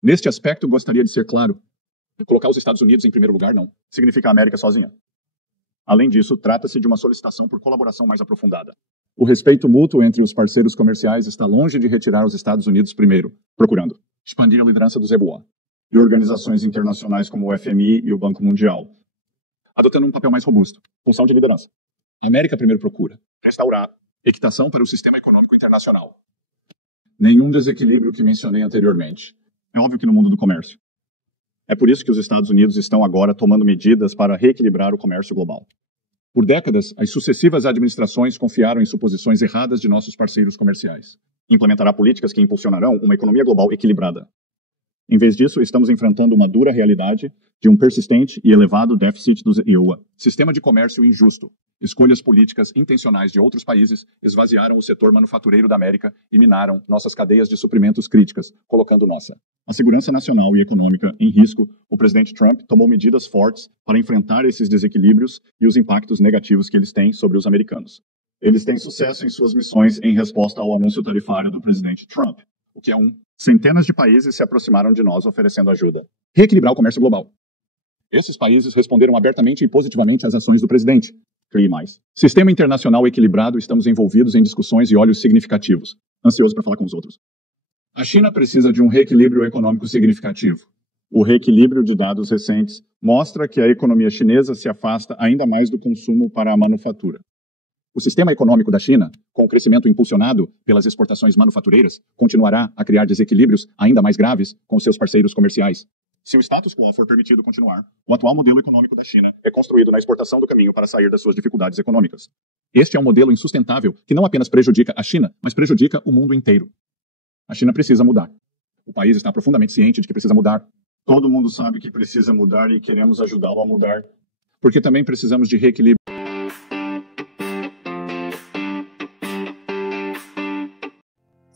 Neste aspecto, gostaria de ser claro. Colocar os Estados Unidos em primeiro lugar não significa a América sozinha. Além disso, trata-se de uma solicitação por colaboração mais aprofundada. O respeito mútuo entre os parceiros comerciais está longe de retirar os Estados Unidos primeiro, procurando expandir a liderança do ZBOA e organizações internacionais como o FMI e o Banco Mundial, adotando um papel mais robusto, função de liderança. A América primeiro procura restaurar equitação para o sistema econômico internacional. Nenhum desequilíbrio que mencionei anteriormente. É óbvio que no mundo do comércio. É por isso que os Estados Unidos estão agora tomando medidas para reequilibrar o comércio global. Por décadas, as sucessivas administrações confiaram em suposições erradas de nossos parceiros comerciais. Implementará políticas que impulsionarão uma economia global equilibrada. Em vez disso, estamos enfrentando uma dura realidade de um persistente e elevado déficit do ZBOA. Sistema de comércio injusto. Escolhas políticas intencionais de outros países esvaziaram o setor manufatureiro da América e minaram nossas cadeias de suprimentos críticas, colocando a segurança nacional e econômica em risco. O presidente Trump tomou medidas fortes para enfrentar esses desequilíbrios e os impactos negativos que eles têm sobre os americanos. Eles têm sucesso em suas missões em resposta ao anúncio tarifário do presidente Trump, o que é Centenas de países se aproximaram de nós oferecendo ajuda. Reequilibrar o comércio global. Esses países responderam abertamente e positivamente às ações do presidente. Crie mais. Sistema internacional equilibrado, estamos envolvidos em discussões e olhos significativos. Ansioso para falar com os outros. A China precisa de um reequilíbrio econômico significativo. O reequilíbrio de dados recentes mostra que a economia chinesa se afasta ainda mais do consumo para a manufatura. O sistema econômico da China, com o crescimento impulsionado pelas exportações manufatureiras, continuará a criar desequilíbrios ainda mais graves com seus parceiros comerciais. Se o status quo for permitido continuar, o atual modelo econômico da China é construído na exportação do caminho para sair das suas dificuldades econômicas. Este é um modelo insustentável que não apenas prejudica a China, mas prejudica o mundo inteiro. A China precisa mudar. O país está profundamente ciente de que precisa mudar. Todo mundo sabe que precisa mudar e queremos ajudá-lo a mudar. Porque também precisamos de reequilíbrio.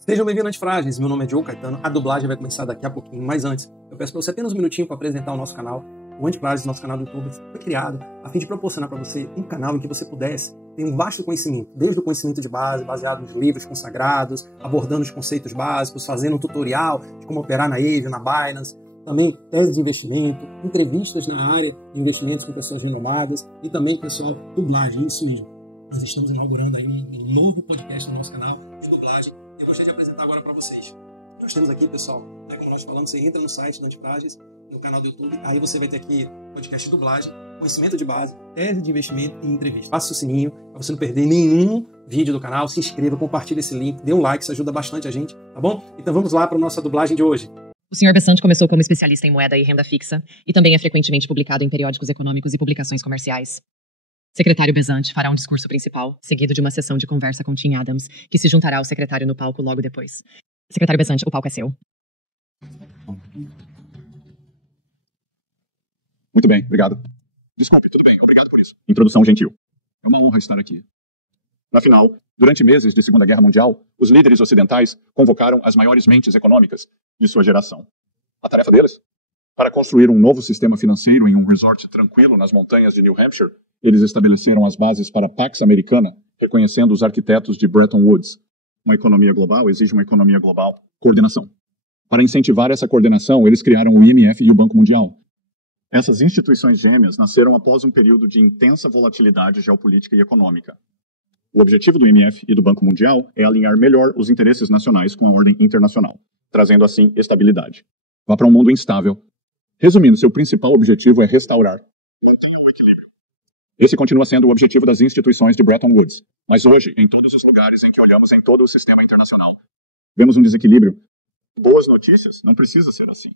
Sejam bem-vindos, Antifrágeis. Meu nome é Joe Caetano. A dublagem vai começar daqui a pouquinho, mas antes, eu peço para você apenas um minutinho para apresentar o nosso canal. O Antifrágeis, nosso canal do YouTube, foi criado a fim de proporcionar para você um canal em que você pudesse ter um vasto conhecimento, desde o conhecimento de base, baseado nos livros consagrados, abordando os conceitos básicos, fazendo um tutorial de como operar na Aave, na Binance, também tese de investimento, entrevistas na área de investimentos com pessoas renomadas e também, pessoal, dublagem. Isso mesmo. Nós estamos inaugurando aí um novo podcast no nosso canal de dublagem. Eu gostaria de apresentar agora para vocês. Nós temos aqui, pessoal, como nós falamos, você entra no site do Antifrágeis, no canal do YouTube, aí você vai ter aqui podcast de dublagem, conhecimento de base, tese de investimento e entrevista. Faça o sininho para você não perder nenhum vídeo do canal, se inscreva, compartilhe esse link, dê um like, isso ajuda bastante a gente, tá bom? Então vamos lá para a nossa dublagem de hoje. O Sr. Bessante começou como especialista em moeda e renda fixa e também é frequentemente publicado em periódicos econômicos e publicações comerciais. Secretário Bessante fará um discurso principal, seguido de uma sessão de conversa com Tim Adams, que se juntará ao secretário no palco logo depois. Secretário Bessante, o palco é seu. Muito bem, obrigado. Desculpe, tudo bem, obrigado por isso. Introdução gentil. É uma honra estar aqui. Afinal, durante meses de Segunda Guerra Mundial, os líderes ocidentais convocaram as maiores mentes econômicas de sua geração. A tarefa deles? Para construir um novo sistema financeiro em um resort tranquilo nas montanhas de New Hampshire, eles estabeleceram as bases para a Pax Americana, reconhecendo os arquitetos de Bretton Woods. Uma economia global exige uma economia global. Coordenação. Para incentivar essa coordenação, eles criaram o IMF e o Banco Mundial. Essas instituições gêmeas nasceram após um período de intensa volatilidade geopolítica e econômica. O objetivo do IMF e do Banco Mundial é alinhar melhor os interesses nacionais com a ordem internacional, trazendo assim estabilidade. Vá para um mundo instável. Resumindo, seu principal objetivo é restaurar o equilíbrio. Esse continua sendo o objetivo das instituições de Bretton Woods. Mas hoje, em todos os lugares em que olhamos em todo o sistema internacional, vemos um desequilíbrio. Boas notícias? Não precisa ser assim.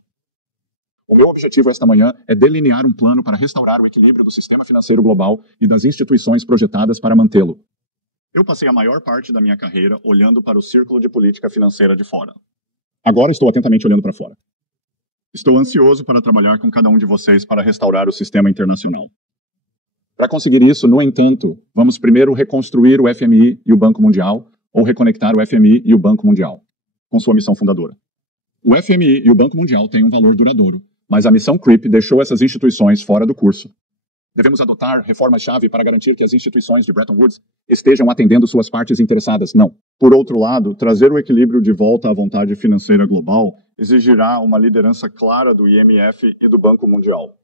O meu objetivo esta manhã é delinear um plano para restaurar o equilíbrio do sistema financeiro global e das instituições projetadas para mantê-lo. Eu passei a maior parte da minha carreira olhando para o círculo de política financeira de fora. Agora estou atentamente olhando para fora. Estou ansioso para trabalhar com cada um de vocês para restaurar o sistema internacional. Para conseguir isso, no entanto, vamos primeiro reconstruir o FMI e o Banco Mundial, ou reconectar o FMI e o Banco Mundial, com sua missão fundadora. O FMI e o Banco Mundial têm um valor duradouro, mas a missão CREEP deixou essas instituições fora do curso. Devemos adotar reformas-chave para garantir que as instituições de Bretton Woods estejam atendendo suas partes interessadas? Não. Por outro lado, trazer o equilíbrio de volta à vontade financeira global exigirá uma liderança clara do IMF e do Banco Mundial.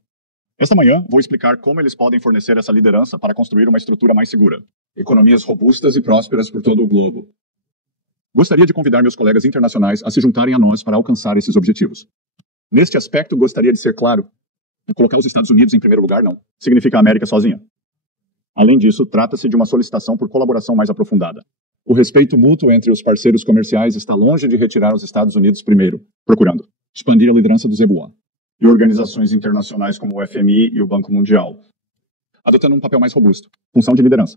Esta manhã, vou explicar como eles podem fornecer essa liderança para construir uma estrutura mais segura. Economias robustas e prósperas por todo o globo. Gostaria de convidar meus colegas internacionais a se juntarem a nós para alcançar esses objetivos. Neste aspecto, gostaria de ser claro. Colocar os Estados Unidos em primeiro lugar não significa a América sozinha. Além disso, trata-se de uma solicitação por colaboração mais aprofundada. O respeito mútuo entre os parceiros comerciais está longe de retirar os Estados Unidos primeiro, procurando expandir a liderança do ZEBUA e organizações internacionais como o FMI e o Banco Mundial, adotando um papel mais robusto, função de liderança.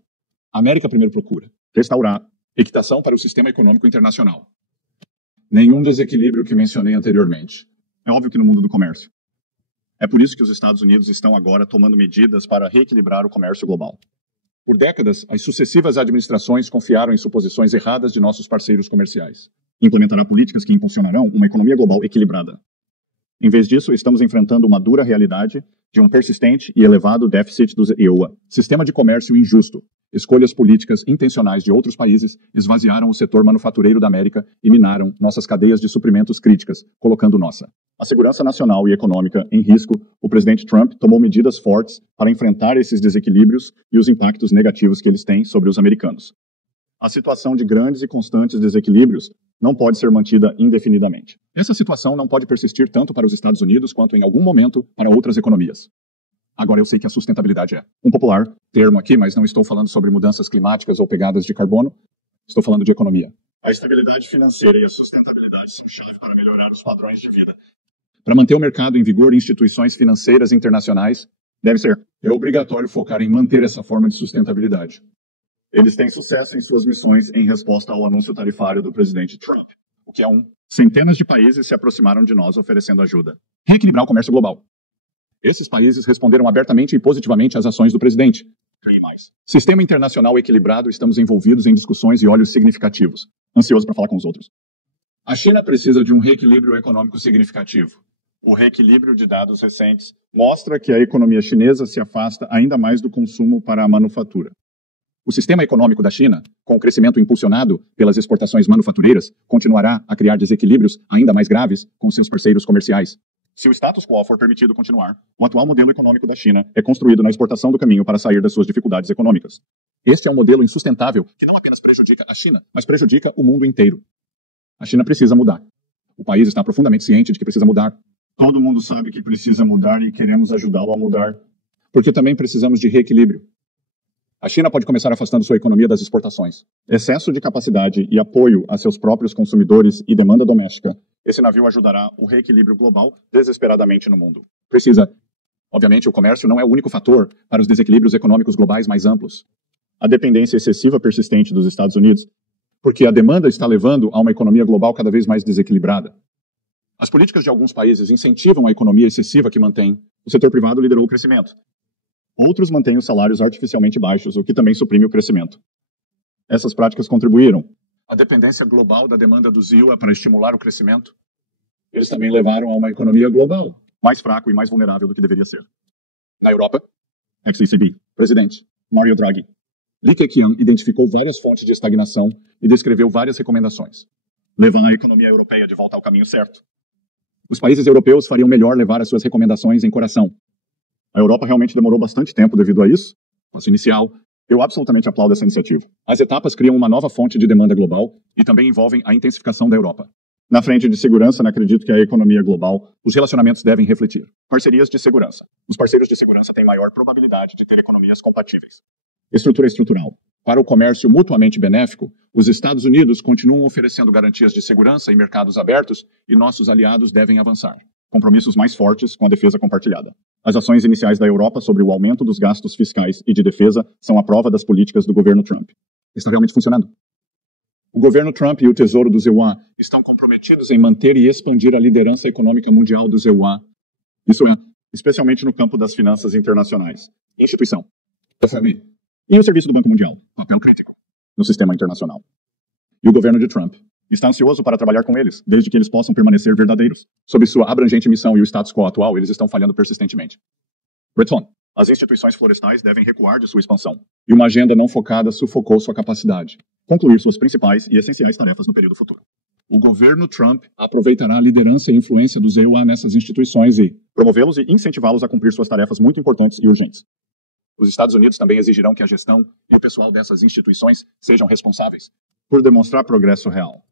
A América primeiro procura restaurar equitação para o sistema econômico internacional. Nenhum desequilíbrio que mencionei anteriormente. É óbvio que no mundo do comércio. É por isso que os Estados Unidos estão agora tomando medidas para reequilibrar o comércio global. Por décadas, as sucessivas administrações confiaram em suposições erradas de nossos parceiros comerciais. Implementará políticas que impulsionarão uma economia global equilibrada. Em vez disso, estamos enfrentando uma dura realidade de um persistente e elevado déficit do EUA, sistema de comércio injusto. Escolhas políticas intencionais de outros países esvaziaram o setor manufatureiro da América e minaram nossas cadeias de suprimentos críticas, colocando a segurança nacional e econômica em risco. O presidente Trump tomou medidas fortes para enfrentar esses desequilíbrios e os impactos negativos que eles têm sobre os americanos. A situação de grandes e constantes desequilíbrios não pode ser mantida indefinidamente. Essa situação não pode persistir tanto para os Estados Unidos quanto, em algum momento, para outras economias. Agora, eu sei que a sustentabilidade é um popular termo aqui, mas não estou falando sobre mudanças climáticas ou pegadas de carbono. Estou falando de economia. A estabilidade financeira e a sustentabilidade são chave para melhorar os padrões de vida. Para manter o mercado em vigor e instituições financeiras internacionais, deve ser obrigatório focar em manter essa forma de sustentabilidade. Eles têm sucesso em suas missões em resposta ao anúncio tarifário do presidente Trump, o que é centenas de países se aproximaram de nós oferecendo ajuda. Reequilibrar o comércio global. Esses países responderam abertamente e positivamente às ações do presidente. Sistema internacional equilibrado, estamos envolvidos em discussões e olhos significativos. Ansioso para falar com os outros. A China precisa de um reequilíbrio econômico significativo. O reequilíbrio de dados recentes mostra que a economia chinesa se afasta ainda mais do consumo para a manufatura. O sistema econômico da China, com o crescimento impulsionado pelas exportações manufatureiras, continuará a criar desequilíbrios ainda mais graves com seus parceiros comerciais. Se o status quo for permitido continuar, o atual modelo econômico da China é construído na exportação do caminho para sair das suas dificuldades econômicas. Este é um modelo insustentável que não apenas prejudica a China, mas prejudica o mundo inteiro. A China precisa mudar. O país está profundamente ciente de que precisa mudar. Todo mundo sabe que precisa mudar e queremos ajudá-lo a mudar. Porque também precisamos de reequilíbrio. A China pode começar afastando sua economia das exportações. Excesso de capacidade e apoio a seus próprios consumidores e demanda doméstica. Esse navio ajudará o reequilíbrio global desesperadamente no mundo. Obviamente, o comércio não é o único fator para os desequilíbrios econômicos globais mais amplos. A dependência excessiva persistente dos Estados Unidos, porque a demanda está levando a uma economia global cada vez mais desequilibrada. As políticas de alguns países incentivam a economia excessiva que mantém. O setor privado liderou o crescimento. Outros mantêm os salários artificialmente baixos, o que também suprime o crescimento. Essas práticas contribuíram. A dependência global da demanda do ZIUA para estimular o crescimento. Eles também levaram a uma economia global mais fraca e mais vulnerável do que deveria ser. Na Europa, ex-ECB, presidente Mario Draghi. Li Keqiang identificou várias fontes de estagnação e descreveu várias recomendações. Levar a economia europeia de volta ao caminho certo. Os países europeus fariam melhor levar as suas recomendações em coração. A Europa realmente demorou bastante tempo devido a isso. Passo inicial. Eu absolutamente aplaudo essa iniciativa. As etapas criam uma nova fonte de demanda global e também envolvem a intensificação da Europa. Na frente de segurança, não acredito que a economia global, os relacionamentos devem refletir. Parcerias de segurança. Os parceiros de segurança têm maior probabilidade de ter economias compatíveis. Estrutura estrutural. Para o comércio mutuamente benéfico, os Estados Unidos continuam oferecendo garantias de segurança e mercados abertos e nossos aliados devem avançar. Compromissos mais fortes com a defesa compartilhada. As ações iniciais da Europa sobre o aumento dos gastos fiscais e de defesa são a prova das políticas do governo Trump. Está realmente funcionando. O governo Trump e o Tesouro do ZEUA estão comprometidos em manter e expandir a liderança econômica mundial do ZEUA. Isso é, especialmente no campo das finanças internacionais. Instituição. FMI. E o Serviço do Banco Mundial. Papel crítico no sistema internacional. E o governo de Trump está ansioso para trabalhar com eles, desde que eles possam permanecer verdadeiros. Sob sua abrangente missão e o status quo atual, eles estão falhando persistentemente. Breton, As instituições florestais devem recuar de sua expansão. E uma agenda não focada sufocou sua capacidade. Concluir suas principais e essenciais tarefas no período futuro. O governo Trump aproveitará a liderança e influência dos EUA nessas instituições e promovê-los e incentivá-los a cumprir suas tarefas muito importantes e urgentes. Os Estados Unidos também exigirão que a gestão e o pessoal dessas instituições sejam responsáveis por demonstrar progresso real.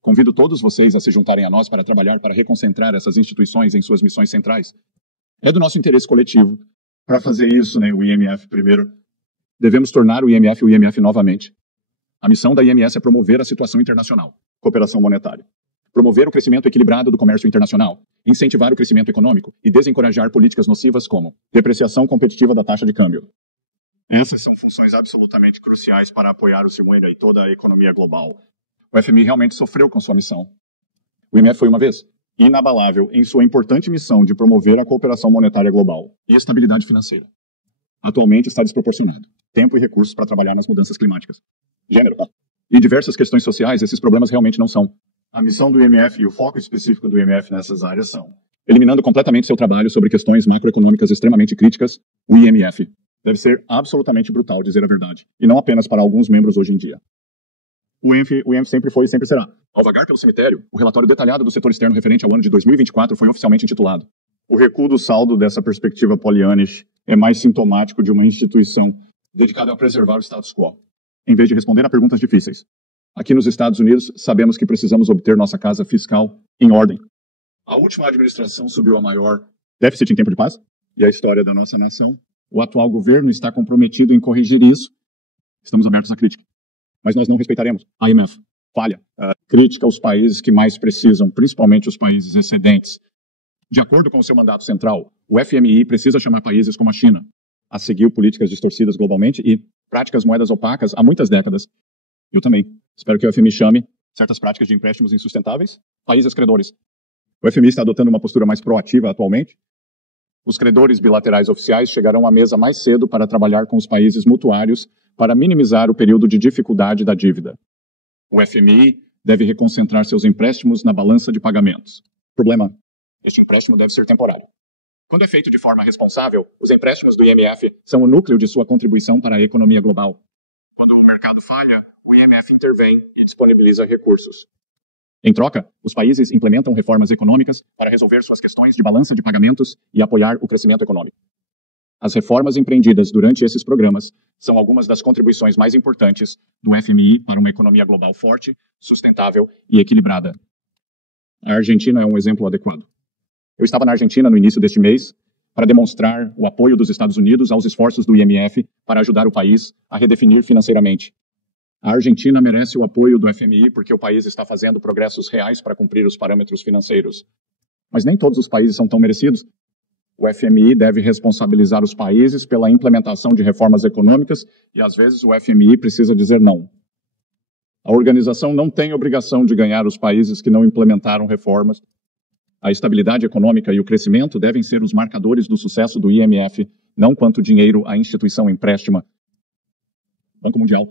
Convido todos vocês a se juntarem a nós para trabalhar para reconcentrar essas instituições em suas missões centrais. É do nosso interesse coletivo. Para fazer isso, o IMF primeiro, devemos tornar o IMF novamente. A missão da IMS é promover a situação internacional, cooperação monetária, promover o crescimento equilibrado do comércio internacional, incentivar o crescimento econômico e desencorajar políticas nocivas como depreciação competitiva da taxa de câmbio. Essas são funções absolutamente cruciais para apoiar o Cimuera e toda a economia global. O FMI realmente sofreu com sua missão. O IMF foi uma vez inabalável em sua importante missão de promover a cooperação monetária global e a estabilidade financeira. Atualmente está desproporcionado tempo e recursos para trabalhar nas mudanças climáticas, gênero e diversas questões sociais. Esses problemas realmente não são. A missão do IMF e o foco específico do IMF nessas áreas são: eliminando completamente seu trabalho sobre questões macroeconômicas extremamente críticas, o IMF deve ser absolutamente brutal, dizer a verdade, e não apenas para alguns membros hoje em dia. O IMF sempre foi e sempre será. Ao vagar pelo cemitério, o relatório detalhado do setor externo referente ao ano de 2024 foi oficialmente intitulado: O recuo do saldo dessa perspectiva polianish é mais sintomático de uma instituição dedicada a preservar o status quo, em vez de responder a perguntas difíceis. Aqui nos Estados Unidos, sabemos que precisamos obter nossa casa fiscal em ordem. A última administração subiu a maior déficit em tempo de paz e a história da nossa nação. O atual governo está comprometido em corrigir isso. Estamos abertos à crítica. Mas nós não respeitaremos a IMF. Falha. Crítica aos países que mais precisam, principalmente os países excedentes. De acordo com o seu mandato central, o FMI precisa chamar países como a China a seguir políticas distorcidas globalmente e práticas moedas opacas há muitas décadas. Eu também. Espero que o FMI chame certas práticas de empréstimos insustentáveis, países credores. O FMI está adotando uma postura mais proativa atualmente. Os credores bilaterais oficiais chegarão à mesa mais cedo para trabalhar com os países mutuários para minimizar o período de dificuldade da dívida. O FMI deve reconcentrar seus empréstimos na balança de pagamentos. Problema: este empréstimo deve ser temporário. Quando é feito de forma responsável, os empréstimos do IMF são o núcleo de sua contribuição para a economia global. Quando o mercado falha, o IMF intervém e disponibiliza recursos. Em troca, os países implementam reformas econômicas para resolver suas questões de balança de pagamentos e apoiar o crescimento econômico. As reformas empreendidas durante esses programas são algumas das contribuições mais importantes do FMI para uma economia global forte, sustentável e equilibrada. A Argentina é um exemplo adequado. Eu estava na Argentina no início deste mês para demonstrar o apoio dos Estados Unidos aos esforços do IMF para ajudar o país a redefinir financeiramente. A Argentina merece o apoio do FMI porque o país está fazendo progressos reais para cumprir os parâmetros financeiros. Mas nem todos os países são tão merecidos. O FMI deve responsabilizar os países pela implementação de reformas econômicas e, às vezes, o FMI precisa dizer não. A organização não tem obrigação de ganhar os países que não implementaram reformas. A estabilidade econômica e o crescimento devem ser os marcadores do sucesso do IMF, não quanto dinheiro a instituição empréstima. Banco Mundial.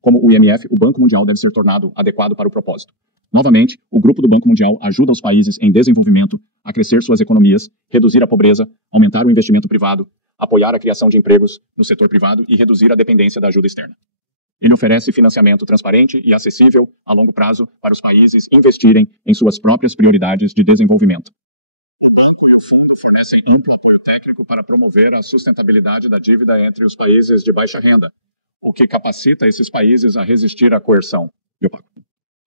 Como o IMF, o Banco Mundial deve ser tornado adequado para o propósito. Novamente, o grupo do Banco Mundial ajuda os países em desenvolvimento a crescer suas economias, reduzir a pobreza, aumentar o investimento privado, apoiar a criação de empregos no setor privado e reduzir a dependência da ajuda externa. Ele oferece financiamento transparente e acessível a longo prazo para os países investirem em suas próprias prioridades de desenvolvimento. O banco e o fundo fornecem amplo apoio técnico para promover a sustentabilidade da dívida entre os países de baixa renda, o que capacita esses países a resistir à coerção.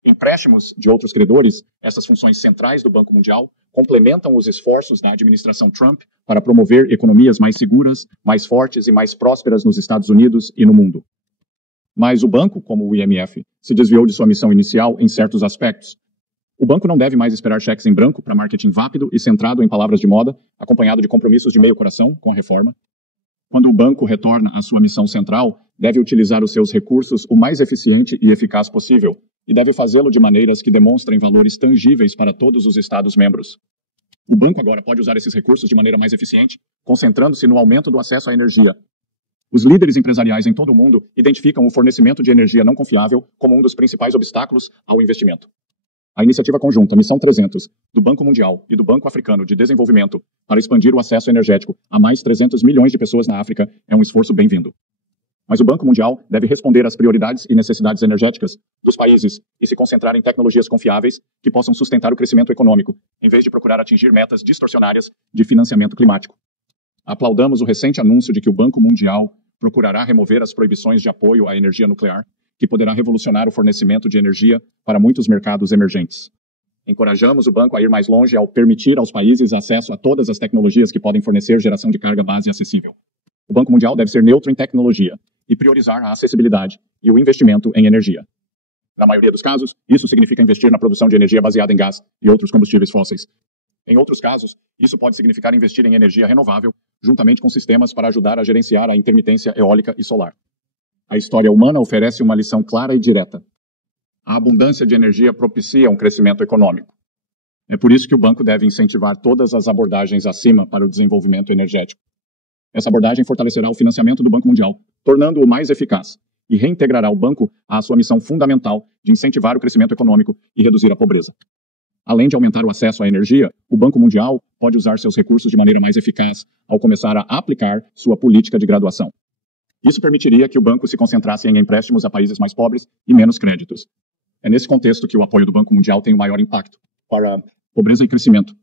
Empréstimos de outros credores, essas funções centrais do Banco Mundial, complementam os esforços da administração Trump para promover economias mais seguras, mais fortes e mais prósperas nos Estados Unidos e no mundo. Mas o banco, como o IMF, se desviou de sua missão inicial em certos aspectos. O banco não deve mais esperar cheques em branco para marketing rápido e centrado em palavras de moda, acompanhado de compromissos de meio coração com a reforma. Quando o banco retorna à sua missão central, deve utilizar os seus recursos o mais eficiente e eficaz possível, e deve fazê-lo de maneiras que demonstrem valores tangíveis para todos os Estados-membros. O banco agora pode usar esses recursos de maneira mais eficiente, concentrando-se no aumento do acesso à energia. Os líderes empresariais em todo o mundo identificam o fornecimento de energia não confiável como um dos principais obstáculos ao investimento. A iniciativa conjunta Missão 300 do Banco Mundial e do Banco Africano de Desenvolvimento para expandir o acesso energético a mais 300 milhões de pessoas na África é um esforço bem-vindo. Mas o Banco Mundial deve responder às prioridades e necessidades energéticas dos países e se concentrar em tecnologias confiáveis que possam sustentar o crescimento econômico, em vez de procurar atingir metas distorcionárias de financiamento climático. Aplaudamos o recente anúncio de que o Banco Mundial procurará remover as proibições de apoio à energia nuclear, que poderá revolucionar o fornecimento de energia para muitos mercados emergentes. Encorajamos o banco a ir mais longe ao permitir aos países acesso a todas as tecnologias que podem fornecer geração de carga base acessível. O Banco Mundial deve ser neutro em tecnologia e priorizar a acessibilidade e o investimento em energia. Na maioria dos casos, isso significa investir na produção de energia baseada em gás e outros combustíveis fósseis. Em outros casos, isso pode significar investir em energia renovável, juntamente com sistemas para ajudar a gerenciar a intermitência eólica e solar. A história humana oferece uma lição clara e direta. A abundância de energia propicia um crescimento econômico. É por isso que o banco deve incentivar todas as abordagens acima para o desenvolvimento energético. Essa abordagem fortalecerá o financiamento do Banco Mundial, tornando-o mais eficaz, e reintegrará o banco à sua missão fundamental de incentivar o crescimento econômico e reduzir a pobreza. Além de aumentar o acesso à energia, o Banco Mundial pode usar seus recursos de maneira mais eficaz ao começar a aplicar sua política de graduação. Isso permitiria que o banco se concentrasse em empréstimos a países mais pobres e menos créditos. É nesse contexto que o apoio do Banco Mundial tem o maior impacto para pobreza e crescimento.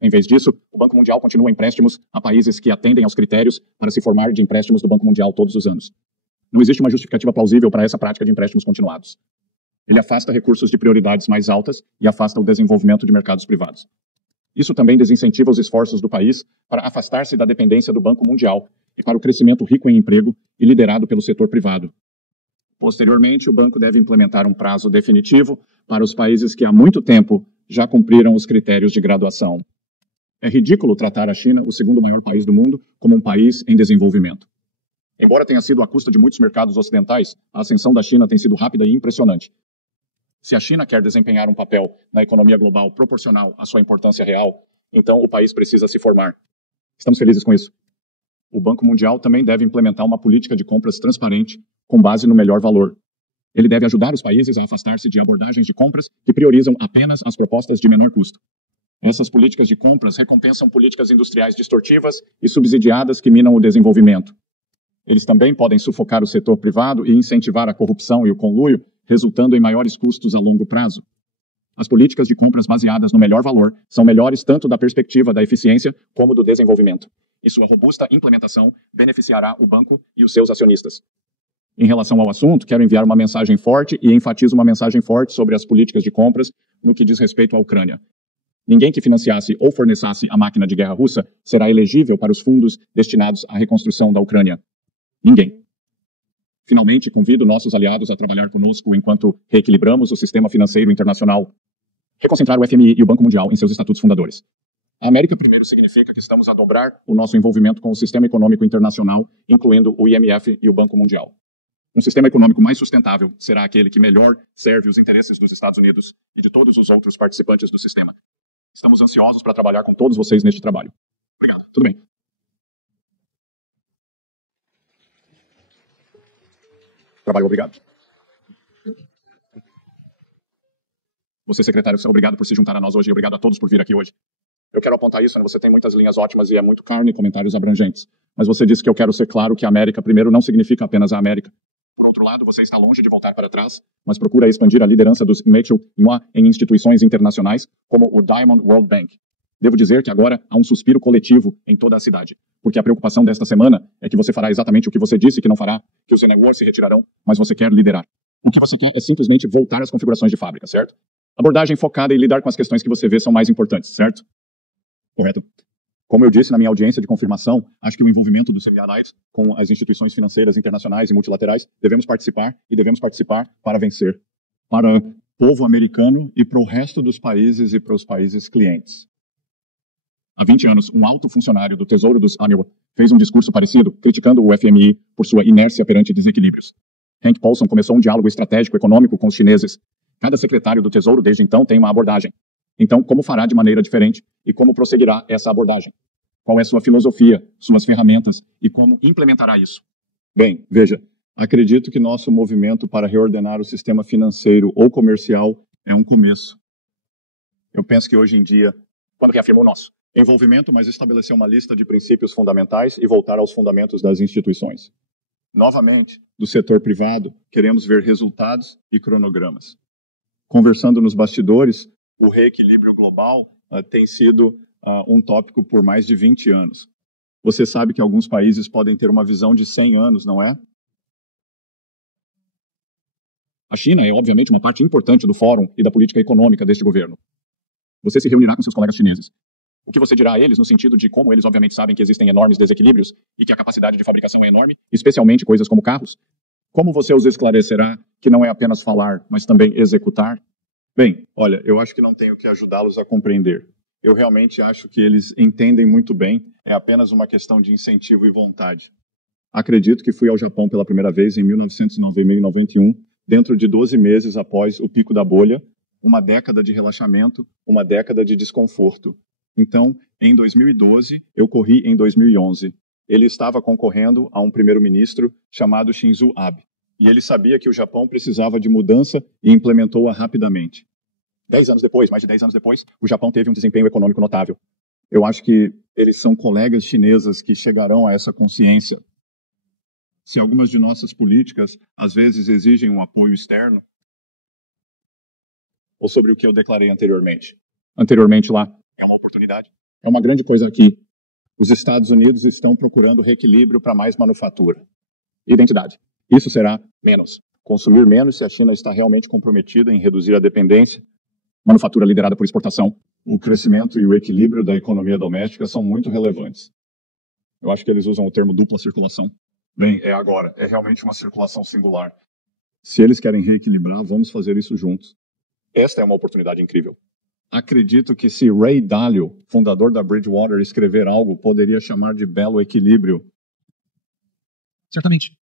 Em vez disso, o Banco Mundial continua empréstimos a países que atendem aos critérios para se formar de empréstimos do Banco Mundial todos os anos. Não existe uma justificativa plausível para essa prática de empréstimos continuados. Ele afasta recursos de prioridades mais altas e afasta o desenvolvimento de mercados privados. Isso também desincentiva os esforços do país para afastar-se da dependência do Banco Mundial e para o crescimento rico em emprego e liderado pelo setor privado. Posteriormente, o banco deve implementar um prazo definitivo para os países que há muito tempo já cumpriram os critérios de graduação. É ridículo tratar a China, o segundo maior país do mundo, como um país em desenvolvimento. Embora tenha sido à custa de muitos mercados ocidentais, a ascensão da China tem sido rápida e impressionante. Se a China quer desempenhar um papel na economia global proporcional à sua importância real, então o país precisa se formar. Estamos felizes com isso. O Banco Mundial também deve implementar uma política de compras transparente, com base no melhor valor. Ele deve ajudar os países a afastar-se de abordagens de compras que priorizam apenas as propostas de menor custo. Essas políticas de compras recompensam políticas industriais distortivas e subsidiadas que minam o desenvolvimento. Eles também podem sufocar o setor privado e incentivar a corrupção e o conluio, resultando em maiores custos a longo prazo. As políticas de compras baseadas no melhor valor são melhores tanto da perspectiva da eficiência como do desenvolvimento, e sua robusta implementação beneficiará o banco e os seus acionistas. Em relação ao assunto, quero enviar uma mensagem forte e enfatizo uma mensagem forte sobre as políticas de compras no que diz respeito à Ucrânia. Ninguém que financiasse ou fornecesse a máquina de guerra russa será elegível para os fundos destinados à reconstrução da Ucrânia. Ninguém. Finalmente, convido nossos aliados a trabalhar conosco enquanto reequilibramos o sistema financeiro internacional. Reconcentrar o FMI e o Banco Mundial em seus estatutos fundadores. A América primeiro significa que estamos a dobrar o nosso envolvimento com o sistema econômico internacional, incluindo o IMF e o Banco Mundial. Um sistema econômico mais sustentável será aquele que melhor serve os interesses dos Estados Unidos e de todos os outros participantes do sistema. Estamos ansiosos para trabalhar com todos vocês neste trabalho. Obrigado. Tudo bem. Trabalho, obrigado. Você, secretário, obrigado por se juntar a nós hoje e obrigado a todos por vir aqui hoje. Eu quero apontar isso, né? Você tem muitas linhas ótimas e é muito carne e comentários abrangentes. Mas você disse que eu quero ser claro que a América, primeiro, não significa apenas a América. Por outro lado, você está longe de voltar para trás, mas procura expandir a liderança dos Mitchell em instituições internacionais, como o Diamond World Bank. Devo dizer que agora há um suspiro coletivo em toda a cidade, porque a preocupação desta semana é que você fará exatamente o que você disse que não fará, que os Enewars se retirarão, mas você quer liderar. O que você quer é simplesmente voltar às configurações de fábrica, certo? Abordagem focada em lidar com as questões que você vê são mais importantes, certo? Correto. Como eu disse na minha audiência de confirmação, acho que o envolvimento do CMA Lives com as instituições financeiras internacionais e multilaterais devemos participar para vencer. Para o povo americano e para o resto dos países e para os países clientes. Há 20 anos, um alto funcionário do Tesouro dos Iowa fez um discurso parecido, criticando o FMI por sua inércia perante desequilíbrios. Hank Paulson começou um diálogo estratégico econômico com os chineses. Cada secretário do Tesouro desde então tem uma abordagem. Então, como fará de maneira diferente e como prosseguirá essa abordagem? Qual é sua filosofia, suas ferramentas e como implementará isso? Bem, veja, acredito que nosso movimento para reordenar o sistema financeiro ou comercial é um começo. Eu penso que hoje em dia, quando reafirma o nosso envolvimento, mas estabelecer uma lista de princípios fundamentais e voltar aos fundamentos das instituições. Novamente, do setor privado, queremos ver resultados e cronogramas. Conversando nos bastidores, o reequilíbrio global tem sido um tópico por mais de 20 anos. Você sabe que alguns países podem ter uma visão de 100 anos, não é? A China é, obviamente, uma parte importante do fórum e da política econômica deste governo. Você se reunirá com seus colegas chineses. O que você dirá a eles no sentido de como eles, obviamente, sabem que existem enormes desequilíbrios e que a capacidade de fabricação é enorme, especialmente coisas como carros? Como você os esclarecerá que não é apenas falar, mas também executar? Bem, olha, eu acho que não tenho que ajudá-los a compreender. Eu realmente acho que eles entendem muito bem, é apenas uma questão de incentivo e vontade. Acredito que fui ao Japão pela primeira vez em 1991, dentro de 12 meses após o pico da bolha, uma década de relaxamento, uma década de desconforto. Então, em 2012, eu corri em 2011. Ele estava concorrendo a um primeiro-ministro chamado Shinzo Abe. E ele sabia que o Japão precisava de mudança e implementou-a rapidamente. 10 anos depois, mais de 10 anos depois, o Japão teve um desempenho econômico notável. Eu acho que eles são colegas chinesas que chegarão a essa consciência. Se algumas de nossas políticas, às vezes, exigem um apoio externo, ou sobre o que eu declarei anteriormente. Anteriormente lá, é uma oportunidade. É uma grande coisa aqui. Os Estados Unidos estão procurando reequilíbrio para mais manufatura. Identidade. Isso será menos. Consumir menos se a China está realmente comprometida em reduzir a dependência. Manufatura liderada por exportação. O crescimento e o equilíbrio da economia doméstica são muito relevantes. Eu acho que eles usam o termo dupla circulação. Bem, é agora. É realmente uma circulação singular. Se eles querem reequilibrar, vamos fazer isso juntos. Esta é uma oportunidade incrível. Acredito que se Ray Dalio, fundador da Bridgewater, escrever algo, poderia chamar de belo equilíbrio. Certamente.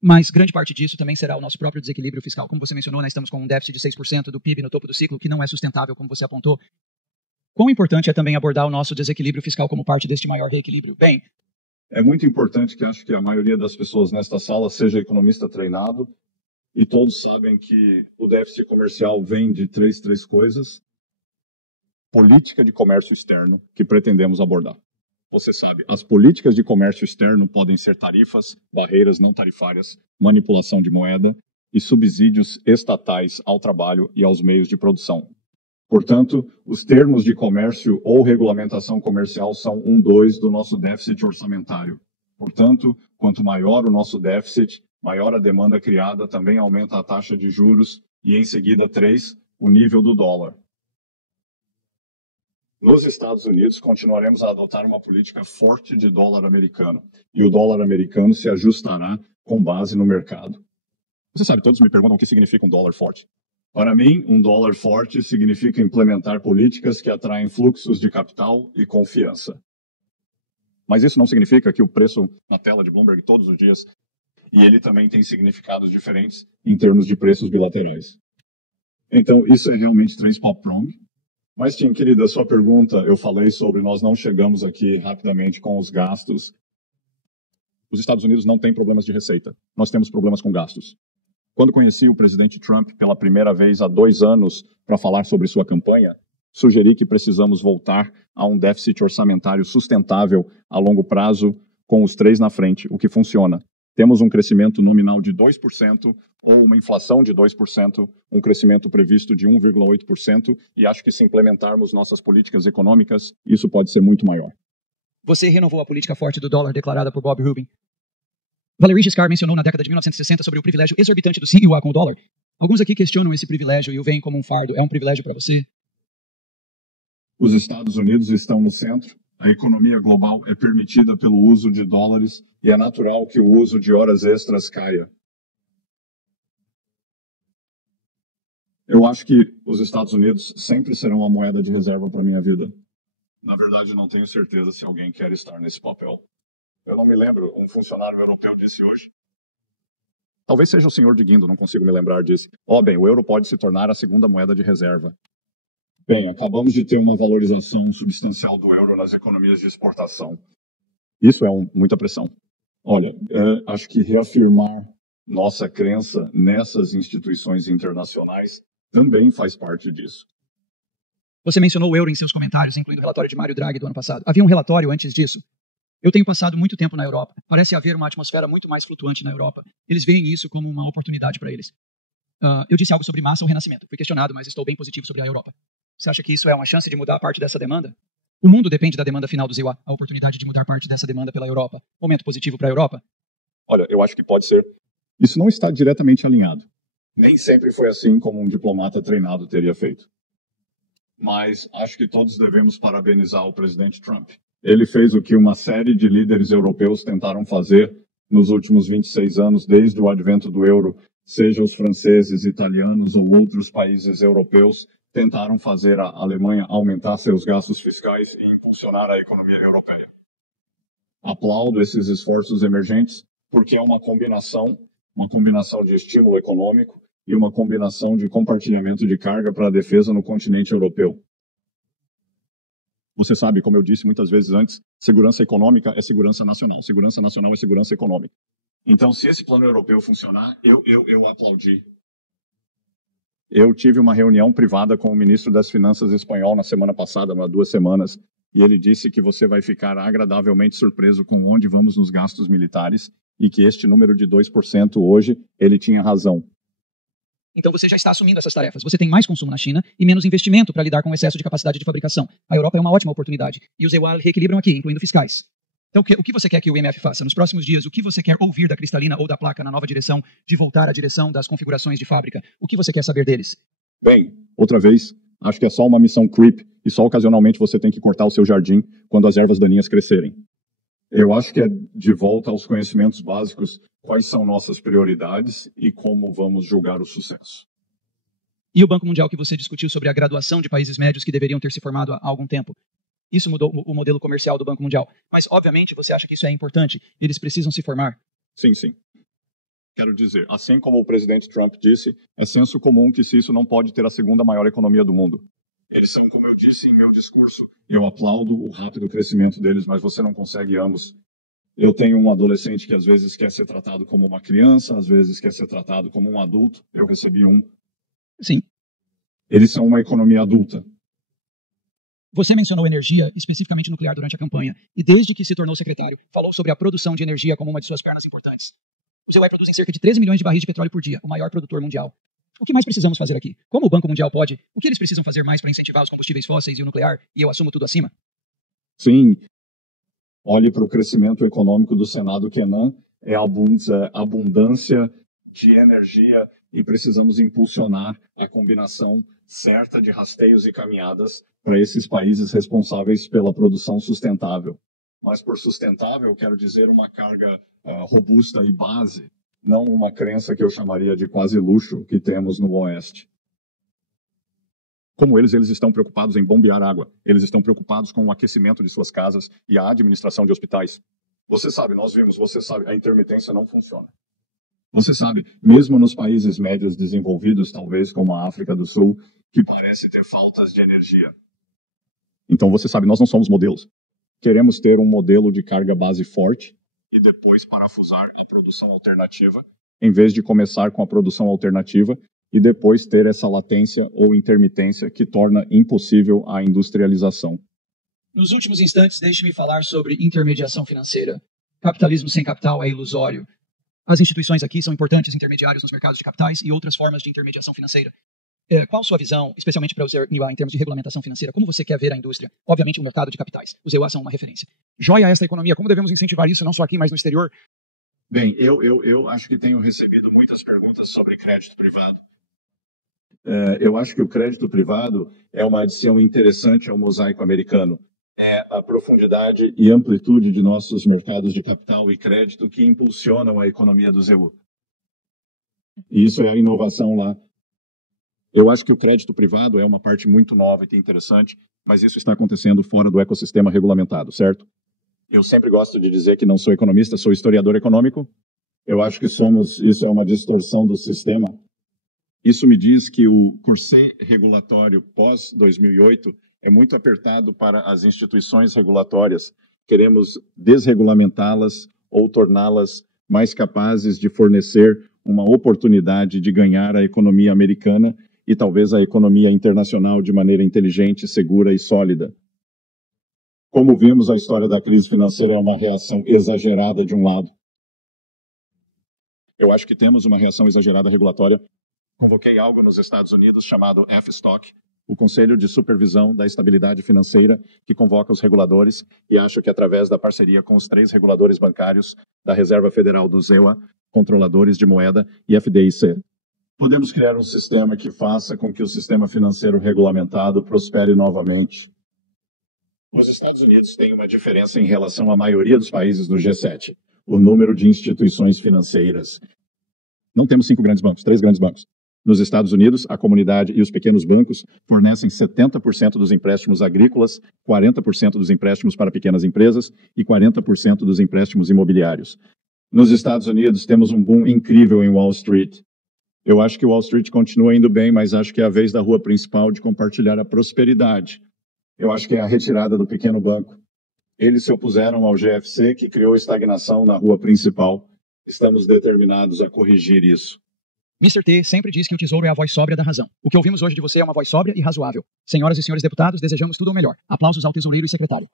Mas grande parte disso também será o nosso próprio desequilíbrio fiscal. Como você mencionou, nós estamos com um déficit de 6% do PIB no topo do ciclo, que não é sustentável, como você apontou. Quão importante é também abordar o nosso desequilíbrio fiscal como parte deste maior reequilíbrio? Bem, é muito importante que acho que a maioria das pessoas nesta sala seja economista treinado, e todos sabem que o déficit comercial vem de três coisas. Política de comércio externo, que pretendemos abordar. Você sabe, as políticas de comércio externo podem ser tarifas, barreiras não tarifárias, manipulação de moeda e subsídios estatais ao trabalho e aos meios de produção. Portanto, os termos de comércio ou regulamentação comercial são 2 do nosso déficit orçamentário. Portanto, quanto maior o nosso déficit, maior a demanda criada, também aumenta a taxa de juros e, em seguida, 3, o nível do dólar. Nos Estados Unidos, continuaremos a adotar uma política forte de dólar americano, e o dólar americano se ajustará com base no mercado. Você sabe, todos me perguntam o que significa um dólar forte. Para mim, um dólar forte significa implementar políticas que atraem fluxos de capital e confiança. Mas isso não significa que o preço na tela de Bloomberg todos os dias, e ele também tem significados diferentes em termos de preços bilaterais. Então, isso é realmente três-pop-prong. Mas, Tim, querida, a sua pergunta, eu falei sobre nós não chegamos aqui rapidamente com os gastos. Os Estados Unidos não têm problemas de receita. Nós temos problemas com gastos. Quando conheci o presidente Trump pela primeira vez há 2 anos para falar sobre sua campanha, sugeri que precisamos voltar a um déficit orçamentário sustentável a longo prazo com os 3 na frente, o que funciona. Temos um crescimento nominal de 2% ou uma inflação de 2%, um crescimento previsto de 1,8%, e acho que se implementarmos nossas políticas econômicas, isso pode ser muito maior. Você renovou a política forte do dólar declarada por Bob Rubin. Valerie Giscard mencionou na década de 1960 sobre o privilégio exorbitante do sim e o A com o dólar. Alguns aqui questionam esse privilégio e o veem como um fardo. É um privilégio para você? Os Estados Unidos estão no centro. A economia global é permitida pelo uso de dólares e é natural que o uso de horas extras caia. Eu acho que os Estados Unidos sempre serão a moeda de reserva para a minha vida. Na verdade, não tenho certeza se alguém quer estar nesse papel. Eu não me lembro, um funcionário europeu disse hoje. Talvez seja o senhor de Guindo, não consigo me lembrar disso. Bem, o euro pode se tornar a segunda moeda de reserva. Bem, acabamos de ter uma valorização substancial do euro nas economias de exportação. Isso é muita pressão. Olha, acho que reafirmar nossa crença nessas instituições internacionais também faz parte disso. Você mencionou o euro em seus comentários, incluindo o relatório de Mário Draghi do ano passado. Havia um relatório antes disso. Eu tenho passado muito tempo na Europa. Parece haver uma atmosfera muito mais flutuante na Europa. Eles veem isso como uma oportunidade para eles. Eu disse algo sobre massa ou renascimento. Fui questionado, mas estou bem positivo sobre a Europa. Você acha que isso é uma chance de mudar parte dessa demanda? O mundo depende da demanda final do ZEWA. A oportunidade de mudar parte dessa demanda pela Europa. Momento positivo para a Europa? Olha, eu acho que pode ser. Isso não está diretamente alinhado. Nem sempre foi assim como um diplomata treinado teria feito. Mas acho que todos devemos parabenizar o presidente Trump. Ele fez o que uma série de líderes europeus tentaram fazer nos últimos 26 anos, desde o advento do euro, seja os franceses, italianos ou outros países europeus, tentaram fazer a Alemanha aumentar seus gastos fiscais e impulsionar a economia europeia. Aplaudo esses esforços emergentes, porque é uma combinação de estímulo econômico e uma combinação de compartilhamento de carga para a defesa no continente europeu. Você sabe, como eu disse muitas vezes antes, segurança econômica é segurança nacional é segurança econômica. Então, se esse plano europeu funcionar, eu aplaudi. Eu tive uma reunião privada com o ministro das Finanças espanhol na semana passada, há 2 semanas, e ele disse que você vai ficar agradavelmente surpreso com onde vamos nos gastos militares e que este número de 2% hoje, ele tinha razão. Então você já está assumindo essas tarefas. Você tem mais consumo na China e menos investimento para lidar com o excesso de capacidade de fabricação. A Europa é uma ótima oportunidade. E os EUA reequilibram aqui, incluindo fiscais. Então o que você quer que o IMF faça? Nos próximos dias, o que você quer ouvir da Cristalina ou da Placa na nova direção de voltar à direção das configurações de fábrica? O que você quer saber deles? Bem, outra vez, acho que é só uma missão creep e só ocasionalmente você tem que cortar o seu jardim quando as ervas daninhas crescerem. Eu acho que é de volta aos conhecimentos básicos, quais são nossas prioridades e como vamos julgar o sucesso. E o Banco Mundial que você discutiu sobre a graduação de países médios que deveriam ter se formado há algum tempo? Isso mudou o modelo comercial do Banco Mundial. Mas, obviamente, você acha que isso é importante? Eles precisam se formar? Sim, sim. Quero dizer, assim como o presidente Trump disse, é senso comum que se isso não pode ter a segunda maior economia do mundo. Eles são, como eu disse em meu discurso, eu aplaudo o rápido crescimento deles, mas você não consegue ambos. Eu tenho um adolescente que às vezes quer ser tratado como uma criança, às vezes quer ser tratado como um adulto. Eu recebi um. Sim. Eles são uma economia adulta. Você mencionou energia, especificamente nuclear, durante a campanha, e desde que se tornou secretário, falou sobre a produção de energia como uma de suas pernas importantes. Os EUA produzem cerca de 13 milhões de barris de petróleo por dia, o maior produtor mundial. O que mais precisamos fazer aqui? Como o Banco Mundial pode? O que eles precisam fazer mais para incentivar os combustíveis fósseis e o nuclear? E eu assumo tudo acima? Sim. Olhe para o crescimento econômico do Senado Kenan. É abundância de energia e precisamos impulsionar a combinação certa de rasteios e caminhadas para esses países responsáveis pela produção sustentável. Mas por sustentável, eu quero dizer uma carga robusta e base, não uma crença que eu chamaria de quase luxo que temos no Oeste. Como eles estão preocupados em bombear água, eles estão preocupados com o aquecimento de suas casas e a administração de hospitais. Você sabe, a intermitência não funciona. Você sabe, mesmo nos países médios desenvolvidos, talvez como a África do Sul, que parece ter faltas de energia. Então você sabe, nós não somos modelos. Queremos ter um modelo de carga base forte e depois parafusar a produção alternativa, em vez de começar com a produção alternativa e depois ter essa latência ou intermitência que torna impossível a industrialização. Nos últimos instantes, deixe-me falar sobre intermediação financeira. Capitalismo sem capital é ilusório. As instituições aqui são importantes intermediários nos mercados de capitais e outras formas de intermediação financeira. Qual sua visão, especialmente para o EUA, em termos de regulamentação financeira? Como você quer ver a indústria? Obviamente, o mercado de capitais. Os EUA são uma referência. Joia esta economia. Como devemos incentivar isso, não só aqui, mas no exterior? Bem, eu acho que tenho recebido muitas perguntas sobre crédito privado. Eu acho que o crédito privado é uma adição interessante ao mosaico americano. É a profundidade e amplitude de nossos mercados de capital e crédito que impulsionam a economia do EU. E isso é a inovação lá. Eu acho que o crédito privado é uma parte muito nova e interessante, mas isso está acontecendo fora do ecossistema regulamentado, certo? Eu sempre gosto de dizer que não sou economista, sou historiador econômico. Eu acho que isso é uma distorção do sistema. Isso me diz que o corset regulatório pós-2008 é muito apertado para as instituições regulatórias. Queremos desregulamentá-las ou torná-las mais capazes de fornecer uma oportunidade de ganhar a economia americana e talvez a economia internacional de maneira inteligente, segura e sólida. Como vimos, a história da crise financeira é uma reação exagerada de um lado. Eu acho que temos uma reação exagerada regulatória. Convoquei algo nos Estados Unidos chamado FSTOC, o Conselho de Supervisão da Estabilidade Financeira, que convoca os reguladores, e acho que através da parceria com os 3 reguladores bancários da Reserva Federal do ZEWA, controladores de moeda e FDIC, podemos criar um sistema que faça com que o sistema financeiro regulamentado prospere novamente. Os Estados Unidos têm uma diferença em relação à maioria dos países do G7, o número de instituições financeiras. Não temos 5 grandes bancos, 3 grandes bancos. Nos Estados Unidos, a comunidade e os pequenos bancos fornecem 70% dos empréstimos agrícolas, 40% dos empréstimos para pequenas empresas e 40% dos empréstimos imobiliários. Nos Estados Unidos, temos um boom incrível em Wall Street. Eu acho que Wall Street continua indo bem, mas acho que é a vez da rua principal de compartilhar a prosperidade. Eu acho que é a retirada do pequeno banco. Eles se opuseram ao GFC, que criou estagnação na rua principal. Estamos determinados a corrigir isso. Mr. T sempre diz que o tesouro é a voz sóbria da razão. O que ouvimos hoje de você é uma voz sóbria e razoável. Senhoras e senhores deputados, desejamos tudo o melhor. Aplausos ao tesoureiro e secretário.